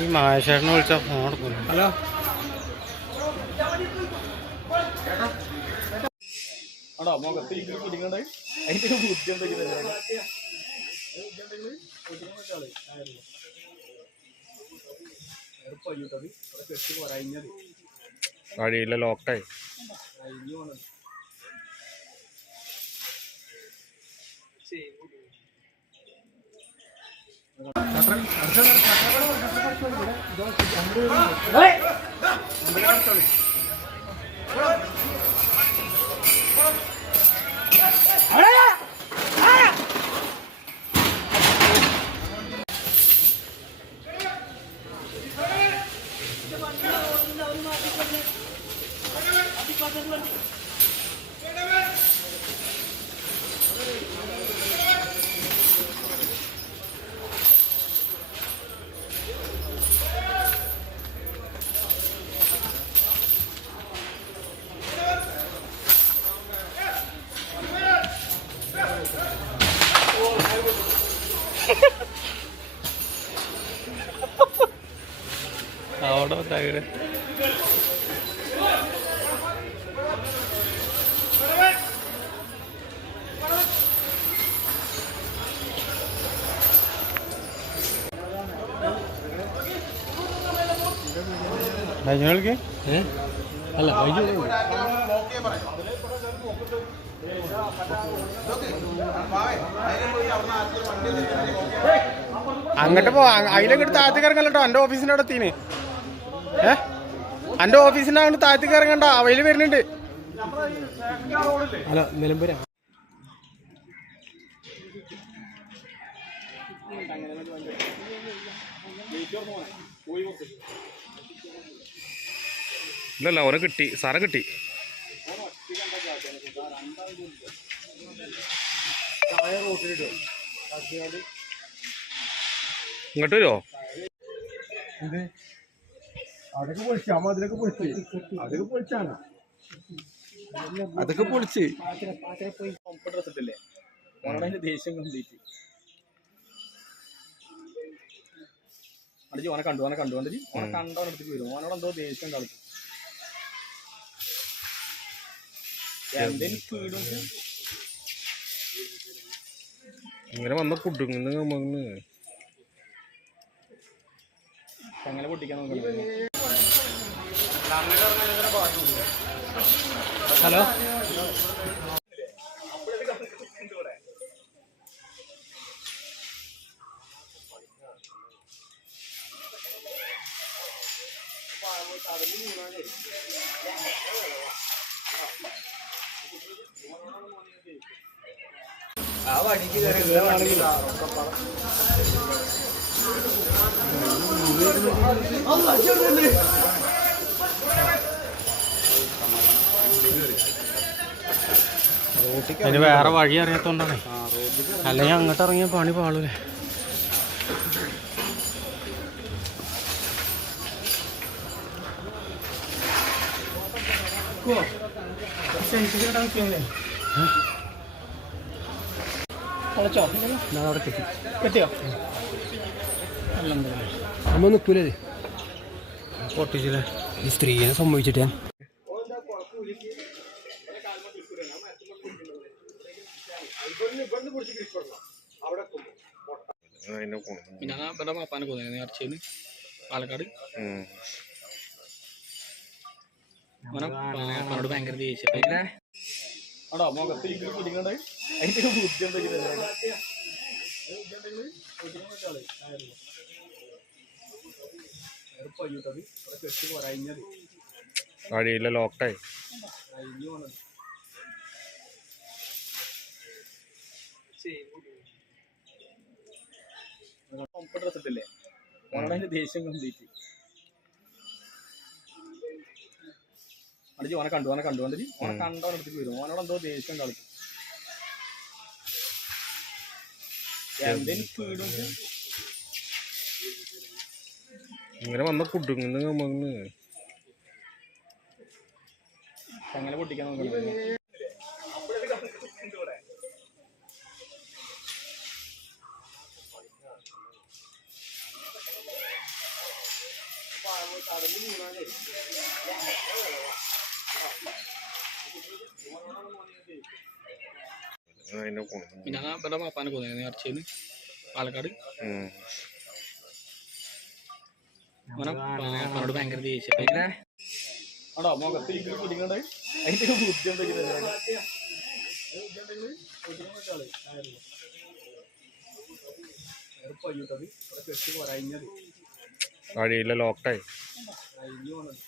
ഈ മഹേഷേട്ടനെ വിളിച്ചാൽ ഫോൺ എടുക്കില്ല. ഹലോ, ആണോ മുഖത്ത് കുടിക്കണ്ടേ? അതിന്റെ ബുദ്ധി എന്തെങ്കിലും വഴിയില്ല, ലോക്കായി. അവിടെ തകട് ഞങ്ങൾക്ക് അല്ല അങ്ങോട്ട് പോ. അതിലൊക്കെ താഴത്തേക്ക് ഇറങ്ങല്ലോ. എൻ്റെ ഓഫീസിൻ്റെ അവിടെ എത്തീന്. എൻ്റെ ഓഫീസിൻ്റെ അങ്ങോട്ട് താഴത്തേക്ക് ഇറങ്ങണ്ട, അവയിൽ വരുന്നുണ്ട്. അല്ല നിലമ്പൂരാ. ഇല്ലല്ല, ഓനെ കിട്ടി, സാറെ കിട്ടി. ഇങ്ങോട്ട് വരുമോ? അതൊക്കെ പൊളിച്ച് അമ്മ അതിലൊക്കെ പൊളിച്ച് അതൊക്കെ പൊളിച്ചാണ്. അതൊക്കെ പൊളിച്ച് ഡ്രസ് ഇട്ടില്ലേ ഓണോടെ ദേഷ്യം കണ്ടിട്ട് അടിച്ച് ഓനെ കണ്ടു വന്നിട്ട് ഓനെ കണ്ടോടത്തേക്ക് വരും. ഓനോട് എന്തോ ദേഷ്യം കളിക്കും. ഇങ്ങനെ വന്ന കുടുങ്ങുന്ന അങ്ങനെ പൊട്ടിക്കാൻ നോക്കണം. ഹലോ, ആ വഴിക്ക് കയറി അതിന് വേറെ വഴി അറിയാത്തോണ്ടാണ്. അല്ലെങ്കിൽ അങ്ങോട്ട് ഇറങ്ങിയ പണി പാളൂലേ. അമ്മ നിൽക്കൂലേ പൊട്ടിച്ചില്ലേ ഈ സ്ത്രീയെ സംഭവിച്ചിട്ട്. പിന്നെ പാപ്പാനെ കൊന്നു നേർച്ചയില് പാലക്കാട്. പാപ്പാനോട് ഭയങ്കര ദേഷ്യം. ആണോ മുഖത്ത് കുടിക്കണ്ടേ? അതിന്റെ ബുദ്ധി എന്തെങ്കിലും വഴിയില്ല, ലോക്കായി. ഡ്രസ് ഇട്ടില്ലേ ഓണോടെ ദേഷ്യം കണ്ടിട്ട് അടിച്ച് ഓനെ കണ്ടു വന്നിട്ട് ഓനെ കണ്ടോടത്തേക്ക് വരും. ഓനോട് എന്തോ ദേഷ്യം കളിക്കും. എന്തെങ്കിലും സ്പീഡ് ഇങ്ങനെ വന്ന കുടുങ്ങുന്ന നമ്മന്ന് അങ്ങനെ പൊട്ടിക്കാൻ നോക്കണം. പിന്നെ ഇവിടെ പാപ്പാനെ കൊന്നു നേർച്ചയില് പാലക്കാട്. പാപ്പാനോട് ഭയങ്കര ദേഷ്യം. ആണോ മുഖത്ത് പിടിക്കണ്ട അതിന്റെ ബുദ്ധി എന്തൊക്കെയാണ് കെട്ടി പോരാഞ്ഞത് വഴിയില്ല ലോക്കായി. കഴിഞ്ഞു പോണത്.